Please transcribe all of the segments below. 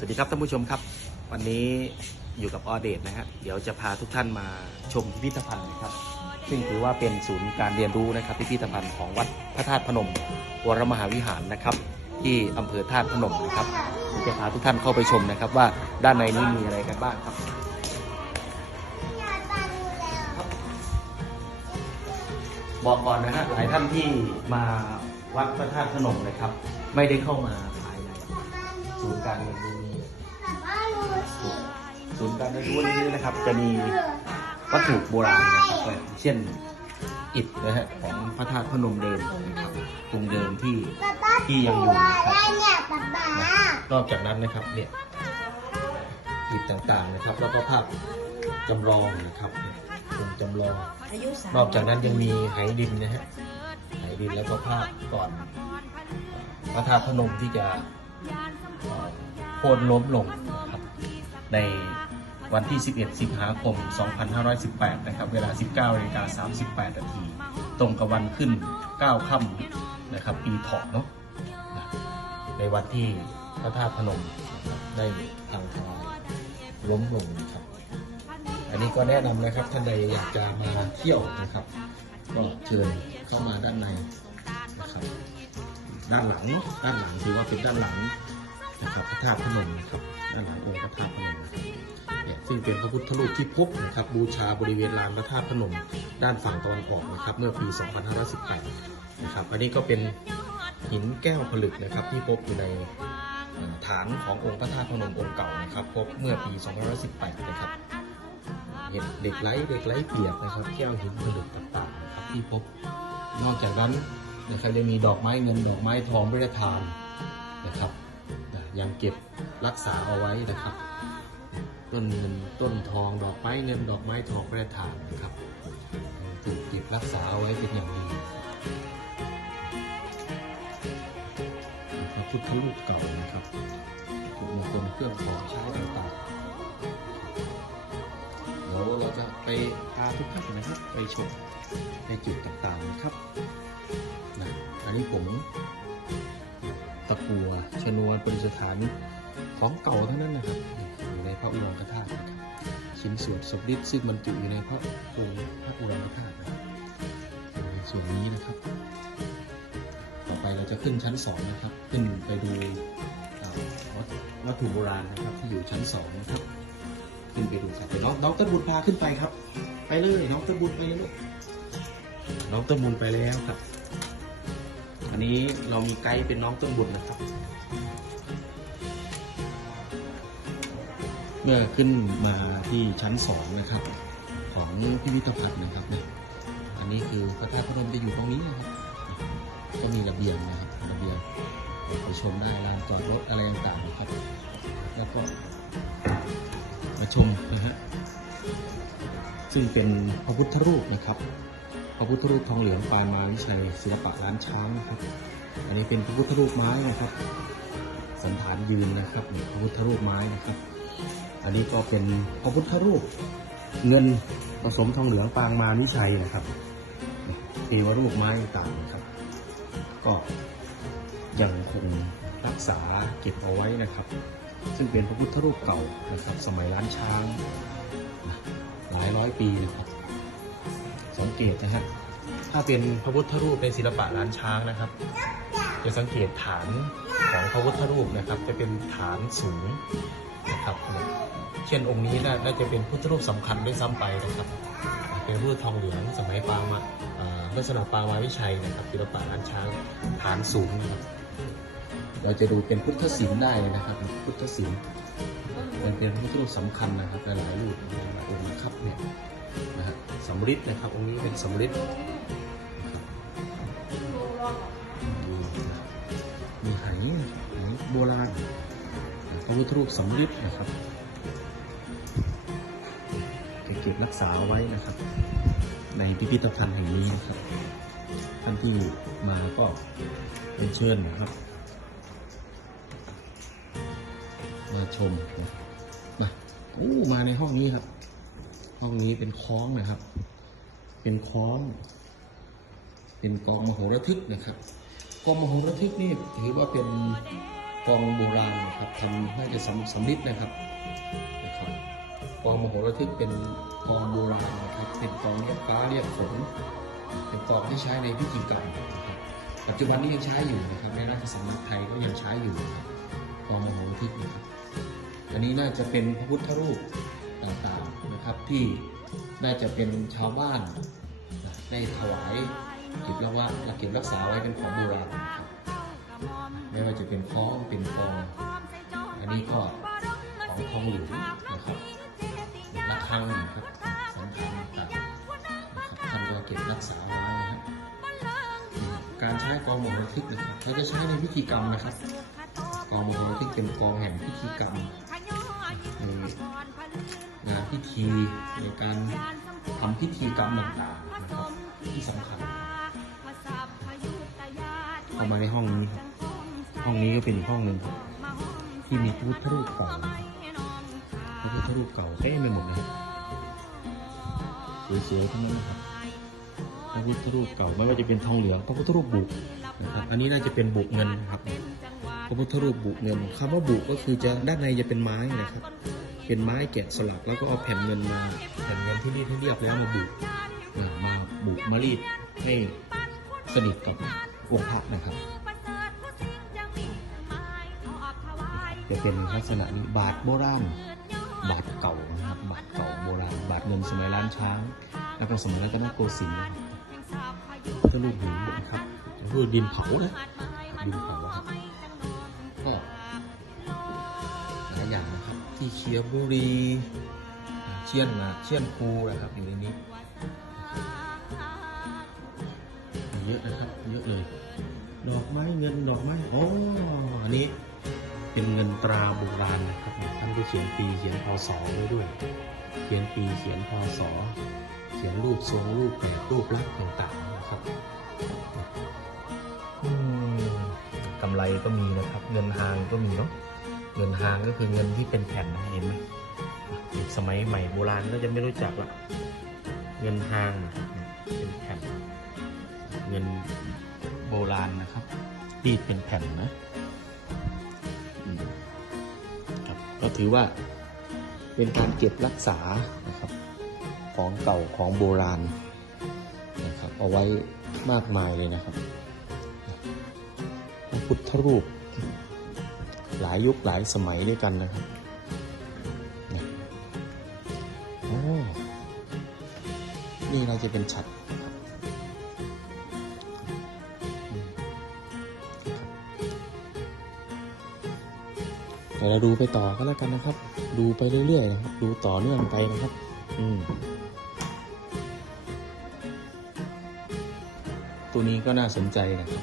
วัสดีครับท่านผู้ชมครับ วันนี้อยู่กับออเดตนะฮะเดี๋ยวจะพาทุกท่านมาชมพิพิธภัณฑ์นะครับ ซึ่งถือว่าเป็นศูนย์การเรียนรู้นะครับ พิพิธภัณฑ์ของวัดพระธาตุพนมวรมหาวิหารนะครับ ที่อำเภอธาตุพนมนะครับจะพาทุกท่านเข้าไปชมนะครับว่าด้านในนี้มีอะไรกันบ้างครับบอกก่อนนะฮะหลายท่านที่มาวัดพระธาตุพนมนะครับ ไม่ได้เข้ามา การเรียนรู้นี้ศูนย์การเรียนรู้นี้นะครับ จะมีวัตถุโบราณนะครับเช่นอิฐนะฮะของพระธาตุพนมเดิมนะครับองเดิมที่ที่ยังอยู่นะครับนอกจากนั้นนะครับเนี่ยอิฐต่างๆนะครับ แล้วก็ภาพจำลองนะครับองค์จำลอง นอกจากนั้นยังมีไหดินนะฮะไหดินแล้วก็ภาพก่อนพระธาตุพนมที่จะ โค่นล้มลงนะครับในวันที่ 11 สิงหาคม 2518 นะครับ เวลา 19นาฬิกา38 นาที ตรงกับวันขึ้น 9 ค่ำนะครับ ปีเถาะเนาะ ในวันที่พระธาตุพนมได้พังทลายล้มลงนะครับ อันนี้ก็แนะนำนะครับ ท่านใดอยากจะมาเที่ยวนะครับ ก็เชิญเข้ามาด้านในนะครับ ด้านหลัง ด้านหลังถือว่าเป็นด้านหลัง นะครับพระธาตุพนมนะครับด้านหลังองค์พระธาตุพนมนะครับเนี่ยซึ่งเป็นพระพุทธรูปที่พบนะครับบูชาบริเวณลานพระธาตุพนม ด้านฝั่งตะวันออกนะครับเมื่อปี 2518 นะครับอันนี้ก็เป็นหินแก้วผลึกนะครับที่พบอยู่ในฐานขององค์พระธาตุพนมองค์เก่านะครับพบเมื่อปี 2518 นะครับเห็ดเหล็กไหลเหล็กไหลเปียกนะครับแก้วหินผลึกต่างๆนะครับที่พบนอกจากนั้นนะครับจะมีดอกไม้เงินดอกไม้ทองพระราชทานนะครับ ยังเก็บรักษาเอาไว้นะครับ ต้นเงินต้นทองดอกไม้เงินดอกไม้ทองพระทานนะครับถูกเก็บรักษาเอาไว้เป็นอย่างดีพระพุทธรูปเก่านะครับถูกมงคลเครื่องของใช้ต่างๆเดี๋ยวเราจะไปพาทุกท่านนะครับไปชมในจุดต่างๆนะครับนะอันนี้ผม ตะกัวชนวนเป็นสถานของเก่าทั้งนั้นนะครับอยู่ในพระอุรังคธาตุนะครับชิ้นส่วนสมฤทธิ์ซึ่งบรรจุอยู่ในพระองค์พระอุรังคธาตุนะครับในส่วนนี้นะครับ ต่อไปเราจะขึ้นชั้นสองนะครับ ขึ้นไปดูวัตถุโบราณนะครับที่อยู่ชั้นสองนะครับขึ้นไปดูครับน้องน้องต้นบุญพาขึ้นไปครับ ไปเลยน้องต้นบุญไปเลยลูกน้องต้นบุญไปแล้วครับ นนี้เรามีไกด์เป็นน้องต้นบุญนะครับ เมื่อขึ้นมาที่ชั้นสองนะครับ ของพิพิธภัณฑ์นะครับเนี่ยอันนี้คือพระธาตุพนมจะอยู่ตรงนี้นะครับก็มีระเบียงนะครับระเบียงไปชมได้ลานจอดรถอะไรต่างๆนะครับ แล้วก็มาชมนะฮะซึ่งเป็นพระพุทธรูปนะครับ ระพุทธรูปทองเหลืองปลายมาวิชัยศิลปะล้านช้างนะครับ อันนี้เป็นพระพุทธรูปไม้นะครับสันฐานยืนนะครับพระพุทธรูปไม้นะครับ อันนี้ก็เป็นพระพุทธรูปเงินผสมทองเหลืองปางมาวิชัยนะครับเทวรูปไม้ต่างๆนะครับ ก็ยังคงรักษาเก็บเอาไว้นะครับ ซึ่งเป็นพระพุทธรูปเก่านะครับ สมัยล้านช้างหลายร้อยปีนะครับ เกตนะฮะถ้าเป็นพระพุทธรูปในศิลปะล้านช้างนะครับ จะสังเกตฐานของพระพุทธรูปนะครับ จะเป็นฐานสูงนะครับ เช่นองค์นี้น่าจะเป็นพุทธรูปสำคัญด้วยซ้ำไปนะครับ เป็นรูปทองเหลืองสมัยปางมาอ่าลักษณะปางมาวิชัยนะครับศิลปะล้านช้างฐานสูงนะครับ เราจะดูเป็นพุทธศิลป์ได้นะครับ พุทธศิลป์เป็นเป็นพุทธรูปสำคัญนะครับหลายๆรูปำริดนะครับองค์นี้เป็นสำริดนะครับดูนะครับมีไหไหโบราณพระพุทธรูปสำริดนะครับเก็บรักษาเอาไว้นะครับ ในพิพิธภัณฑ์แห่งนี้นะครับท่านที่มาก็เป็นเชิญนะครับมาชมนะนะอู้มาในห้องนี้ครับ ห้องนี้เป็นคล้องนะครับ เป็นคล้อง เป็นกองมโหระทึกนะครับ กองมโหระทึกนี่ถือว่าเป็นกองโบราณนะครับทำน่าจะสำสำลิดนะครับนะครับกองมโหระทึกเป็นกองโบราณนะครับ เป็นกองเรียกฟ้าเรียกฝนเป็นกองที่ใช้ในพิธีกรรมนะครับปัจจุบันนี้ยังใช้อยู่นะครับในราชสำนักไทยก็ยังใช้อยู่กองมโหระทึกนะครับอันนี้น่าจะเป็นพระพุทธรูป ต่างๆนะครับที่น่าจะเป็นชาวบ้านได้ถวายเก็บแล้วว่าเก็บรักษาไว้เป็นของโบราณไม่ว่าจะเป็นคล้องเป็นฟองอันนี้ก็ของทองหลวงนะครับระฆังนะครับสำคัญต่างๆนะท่านก็เก็บรักษาไว้นะครับการใช้กองโมโหระทึกนะครับเราจะใช้ในพิธีกรรมนะครับกองโมโหระทึกเป็นกองแห่งพิธีกรรมในงานพิธีในการทำพิธีกรรมต่างๆนะครับที่สำคัญเข้ามาในห้องนี้ครับห้องนี้ก็เป็นอีกห้องหนึ่งครับที่มีพุทธรูปเก่าพระพุทธรูปเก่าเต็มไปหมดเลยสวยๆทั้งนั้นนะครับพระพุทธรูปเก่าไม่ว่าจะเป็นทองเหลืองพระพุทธรูปบุกนะครับอันนี้น่าจะเป็นบุกเงินนะครับพระพุทธรูปบุกเงินคำว่าบุกก็คือจะด้านในจะเป็นไม้นะครับ เป็นไม้แกะสลักแล้วก็เอาแผ่นเงินมาแผ่นเงินที่รีดให้เรียบแล้วมาบุกมาบุกมารีดให้สนิทกับองค์พระนะครับจะเป็นลักษณะนี้บาทโบราณบาทเก่านะครับบาทเก่าโบราณบาทเงินสมัยล้านช้าง แล้วก็สมัยรัตนโกสินทร์นะครับก็รูปหินนะครับรูปดินเผานะดินเผา เชียงบุรีเชียนนะเชียนภูนะครับอยู่ในนี้เยอะนะครับ เยอะเลย ดอกไม้เงินดอกไม้โอ๋ออันนี้เป็นเงินตราโบราณนะครับท่านก็เขียนปีเขียนพศไว้ด้วย เขียนปีเขียนพศเขียนรูปทรงรูปแบบรูปลักษณ์ต่างๆนะครับกำไรก็มีนะครับ เงินหางก็มีเนาะ เงินหางก็คือเงินที่เป็นแผ่นนะเห็นไหมสมัยใหม่โบราณก็จะไม่รู้จักละเงินหางเป็นแผ่น เงินโบราณนะครับรีดเป็นแผ่นนะครับก็ถือว่าเป็นการเก็บรักษานะครับ ของเก่าของโบราณนะครับเอาไว้มากมายเลยนะครับพระพุทธรูปายยุคหลายสมัยด้วยกันนะครับนี่เราจะเป็นฉัดนะครับเดี๋ยวเราดูไปต่อก็แล้วกันนะครับ ดูไปเรื่อยๆนะครับ ดูต่อเนื่องไปนะครับ อืมตัวนี้ก็น่าสนใจนะครับ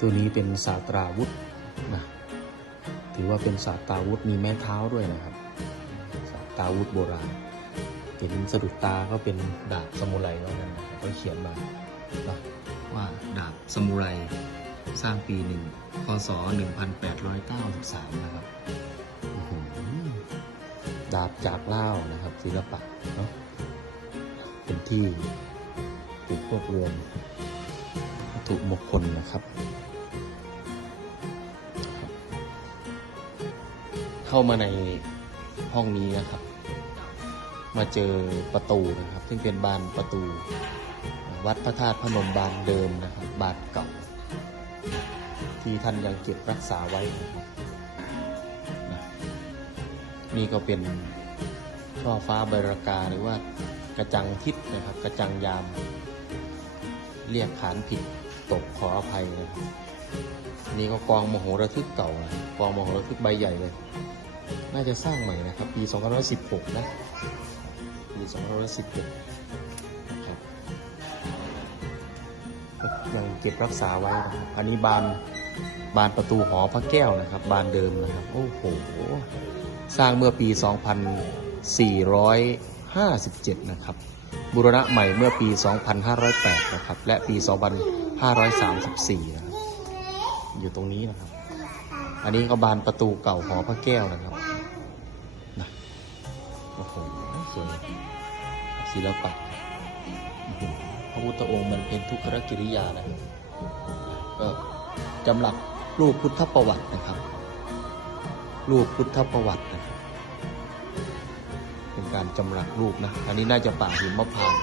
ตัวนี้เป็นศาสตราวุธ ถือว่าเป็นศาสตราวุธมีแม้เท้าด้วยนะครับศาสตราวุธโบราณเห็นสะดุดตาก็เป็นดาบสมุไรแล้วนั่นนะครับก็เขียนมาว่าดาบสมุไรสร้างปีหนึ่งพศ 1893 นะครับดาบจากเล่านะครับศิลปะเนาะเป็นที่ปลูกรวบรวมวัตถุมงคลนะครับ เข้ามาในห้องนี้นะครับ มาเจอประตูนะครับ ซึ่งเป็นบานประตู วัดพระธาตุพนมบานเดิมนะครับ บานเก่า ที่ท่านยังเก็บรักษาไว้นะครับนี่ก็เป็นช่อฟ้าใบรากาหรือว่ากระจังทิศนะครับ กระจังยาม เรียกขานผิดตกขออภัยนะครับนี่ก็กองมโหระทึกเก่านะกองมโหระทึกใบใหญ่เลย น่าจะสร้างใหม่นะครับ ปี 2516 นะ ปี 2516นะครับยังเก็บรักษาไว้นะครับ อันนี้บานบานประตูหอพระแก้วนะครับ บานเดิมนะครับ โอ้โห สร้างเมื่อปี 2457 นะครับบุรณะใหม่เมื่อปี 2508 นะครับ และปี 2534 นะครับ อยู่ตรงนี้นะครับ อันนี้ก็บานประตูเก่าหอพระแก้วนะครับนะโอ้โหสวยศิลปะพระพุทธองค์มันเป็นทุกขกิริยานะครับก็จำหลักรูปพุทธประวัตินะครับ รูปพุทธประวัตินะครับเป็นการจำหลักรูปนะ อันนี้น่าจะป่าหิมพานต์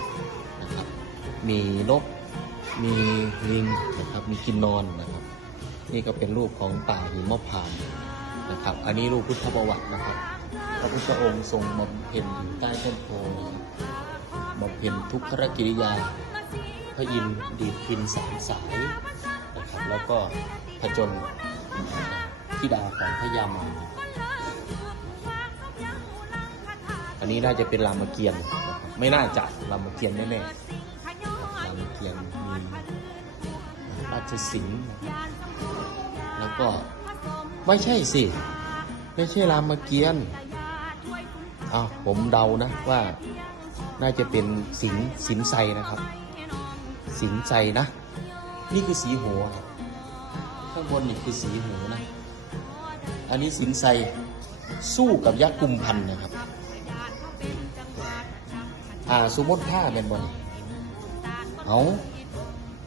นะครับ มีนก มีลิงนะครับ มีกินนอนนะครับ นี่ก็เป็นรูปของป่าหิมพานต์นะครับ อันนี้รูปพุทธประวัตินะครับ พระพุทธองค์ทรงบำเพ็ญอยู่ใต้ต้นโพนะครับำเพ็ญทุกขกิริยา พระอินทร์ดีดพินสามสายนะครับ แล้วก็ผจญธิดาของพระยามาอันนี้น่าจะเป็นรามเกียรติ์นะครับไม่น่าจะรามเกียรติ์แน่ๆรามเกียรติ์มีราชสิงห์ แล้วก็ไม่ใช่สิ ไม่ใช่รามเกียรติ์อ้าวผมเดานะว่าน่าจะเป็นสิงสินไซนะครับ สินใจนะ นี่คือสีหัวครับข้างบนนี่คือสีหัวนะ อันนี้สินไซสู้กับยักษ์กุมพันธ์นะครับ อ่าสุมดท่าเป็นบอลเอา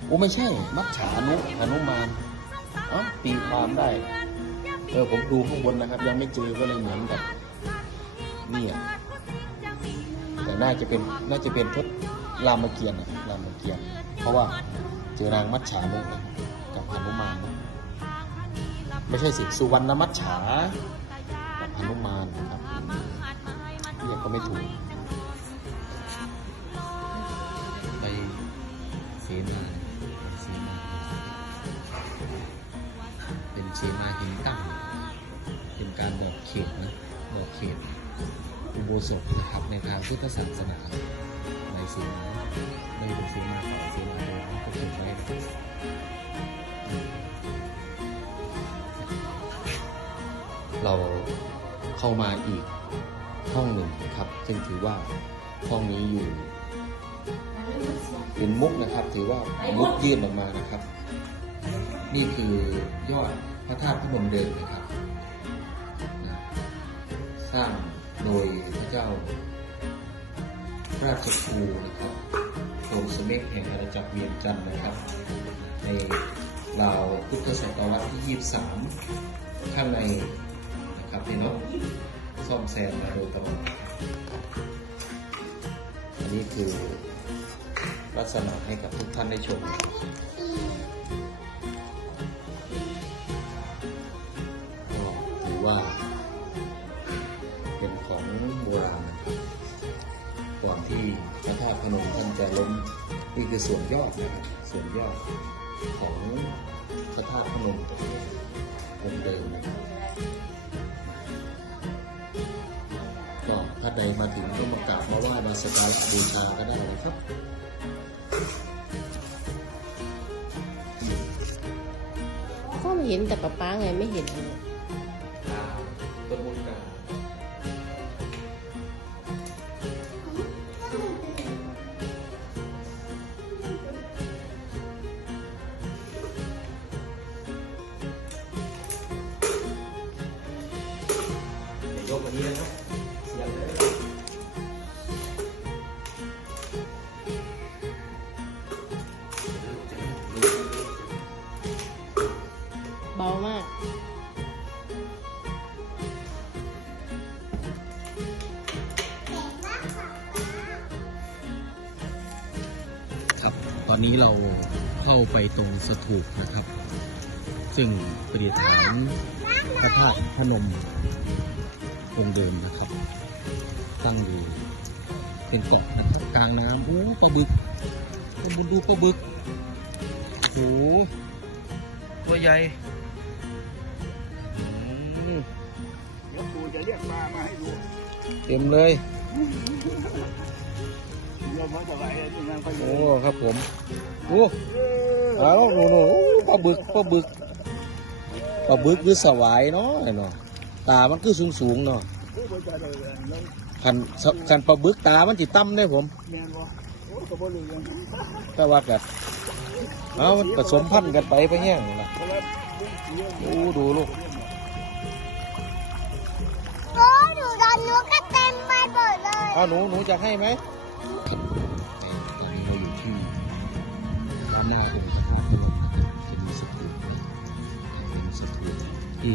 โอ้ไม่ใช่ มัจฉานุอนุมาน เอ้าตีความได้เออผมดูข้างบนนะครับ ยังไม่เจอก็เลยเหมือนกับเนี่ยแต่น่าจะเป็นน่าจะเป็นทศรามเกียรตินะรามเกียรติเพราะว่าเจอนางมัจฉานุนกับหนุมานไม่ใช่สิสุวรรณมัจฉากับหนุมานนะครับเรียกก็ไม่ถูก สถนะครับในทางพุทธศาสนาในเสนาไม่เป็นเสนาของเสนาเดิมก็เขียนไว้นะครับเราเข้ามาอีกห้องหนึ่งนะครับ ซึ่งถือว่าห้องนี้อยู่เป็นมุกนะครับ ถือว่ามุกยื่นออกมานะครับ นี่คือยอดพระธาตุพนมเดิมนะครับ สร้าง โดยพระเจ้าราชครูนะครับโทสเมกแห่งอาณาจักรเวียงจันทร์นะครับ ในราวพุทธศตวรรษที่ 23 ข้างในนะครับเป็นนกซ่อมแซมมาโดยตลอดอันนี้คือลักษณะให้กับทุกท่านได้ชม นี่คือส่วนยอดนะครับส่วนยอดของพระธาตุพนมตัวนี้องค์เดิมนะครับก็ถ้าใดมาถึงก็มากราบมาไหว้มาสักการะบูชาก็ได้นะครับก็เห็นแต่ป๊าป๊าไงไม่เห็นเลย ดี๋ยวยกอันนี้นะครับเสียบเลยเบามาก ครับ ตอนนี้เราเข้าไปตรงสถูปนะครับ ซึ่งประดิษฐานพระธาตุพนม องค์เดิมนะครับ ตั้งอยู่เป็นเกาะนะครับกลางน้ำโอ้ปลาบึกข้างบนดูปลาบึกโอ้ตัวใหญ่อืมเดี๋ยวปู่จะเรียกปลามาให้ดูเต็มเลยโยมมาจะไหวที่นั่นไปเลโอ้ยครับผมโอ้เออเอาหนูหนูโอ้ปลาบึกปลาบึกปลาบึกคือสวายเนาะไอ้เนาะ ตามันคือสูงสูงๆเนาะโอ้บ่จะได้เลยแล้วคันสคันปลาบึกตามันจิต่ำได้ผมแม่นบ่โอ้ก็บ่รู้เรื่องก็ว่ากันเอามันผสมพันธุ์กันไปไปแห้งนะเพราะว่าเรื่องโอ้ดูลูกโอ้ยหนูโดนนกก็เต็มไปหมดเลยเอาหนูหนูจะให้ไหมตอนนี้เราอยู่ที่ด้านหน้าเป็นพระธาตุพนมนะครับจะมีสถูปนะเป็นสถูปที่